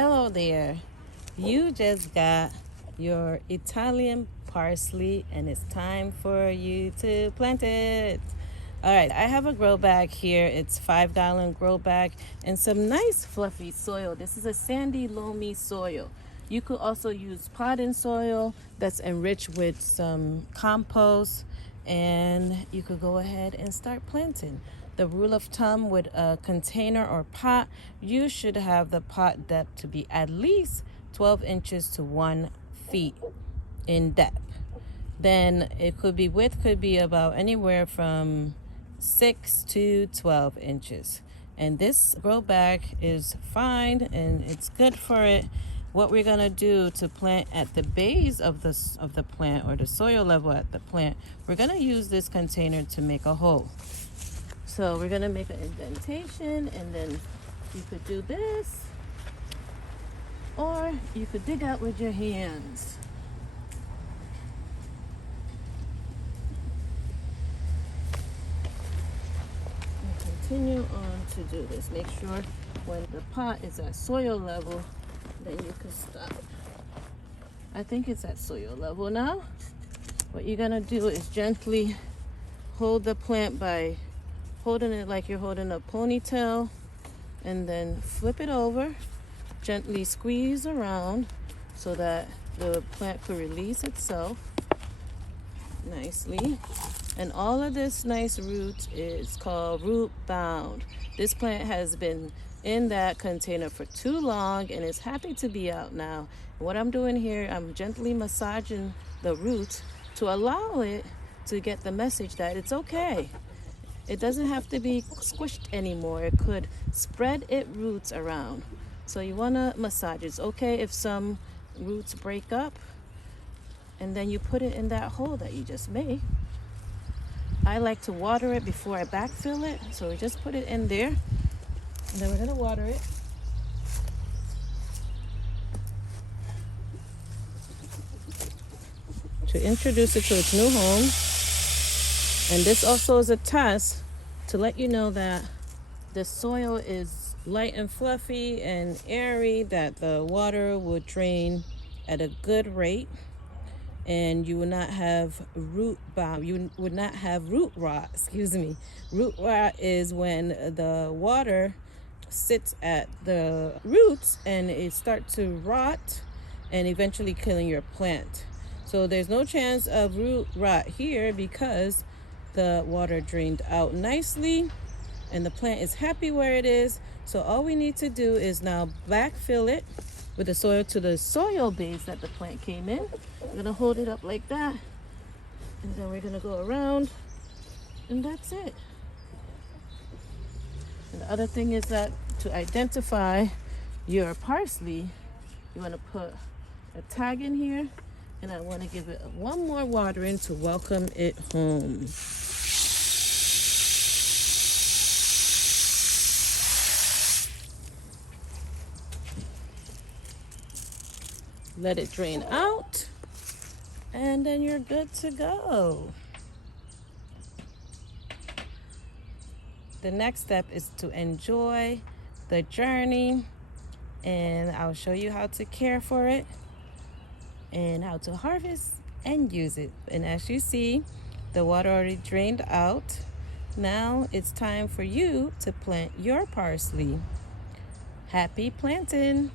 Hello there. You just got your Italian parsley and it's time for you to plant it. All right, I have a grow bag here. It's 5-gallon grow bag and some nice fluffy soil. This is a sandy, loamy soil. You could also use potting soil that's enriched with some compost, and you could go ahead and start planting. The rule of thumb with a container or pot, you should have the pot depth to be at least 12 inches to 1 feet in depth. Then it could be width could be about anywhere from 6 to 12 inches. And this grow bag is fine and it's good for it. What we're gonna do to plant at the base of the plant, or the soil level at the plant, we're gonna use this container to make a hole. So we're gonna make an indentation, and then you could do this, or you could dig out with your hands. And continue on to do this. Make sure when the pot is at soil level, then you can stop. I think it's at soil level now. What you're gonna do is gently hold the plant by holding it like you're holding a ponytail, and then flip it over, gently squeeze around so that the plant could release itself nicely. And all of this nice root is called root bound. This plant has been in that container for too long and is happy to be out now. What I'm doing here, I'm gently massaging the root to allow it to get the message that it's okay. It doesn't have to be squished anymore. It could spread its roots around. So you want to massage. It's okay if some roots break up, and then you put it in that hole that you just made. I like to water it before I backfill it. So we just put it in there, and then we're going to water it. To introduce it to its new home. And this also is a test to let you know that the soil is light and fluffy and airy, that the water will drain at a good rate, and you will not have root bomb. You would not have root rot, Root rot is when the water sits at the roots and it starts to rot and eventually killing your plant. So there's no chance of root rot here because the water drained out nicely and the plant is happy where it is. So all we need to do is now backfill it with the soil to the soil base that the plant came in. We're gonna hold it up like that, and then we're gonna go around, and that's it. And the other thing is that to identify your parsley, you want to put a tag in here, and I want to give it one more watering to welcome it home. Let it drain out, and then you're good to go. The next step is to enjoy the journey, and I'll show you how to care for it and how to harvest and use it. And as you see, the water already drained out. Now it's time for you to plant your parsley. Happy planting!